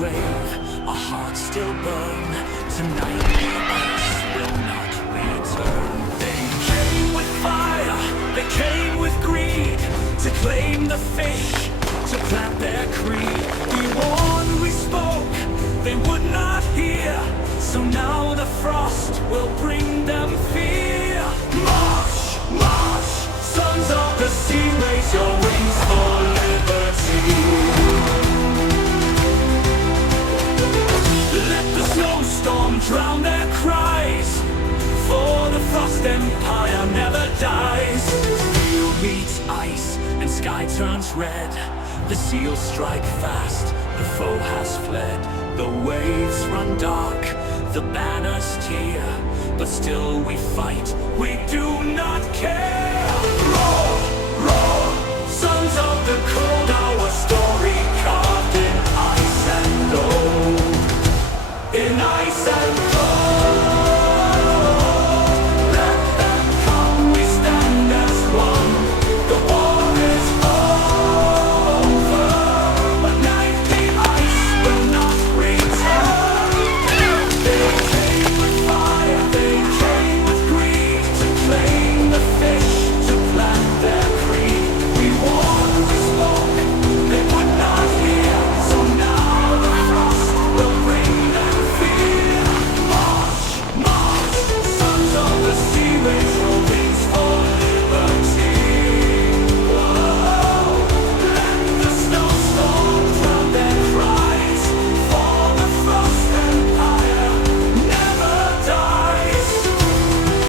wave, our hearts still burn. Tonight the ice will not return. They came with fire, they came with greed, to claim the fish, to plant their creed. We warned, we spoke, they would not hear. So now the frost will bring them fear. March, march, sons of the sea, raise your wings for liberty. Let the snowstorm drown their cries, for the frost empire never dies. Steel meets ice and sky turns red. The seals strike fast, the foe has fled. The waves run dark, the banners tear, but still we fight, we do not care. Roar, roar, sons of the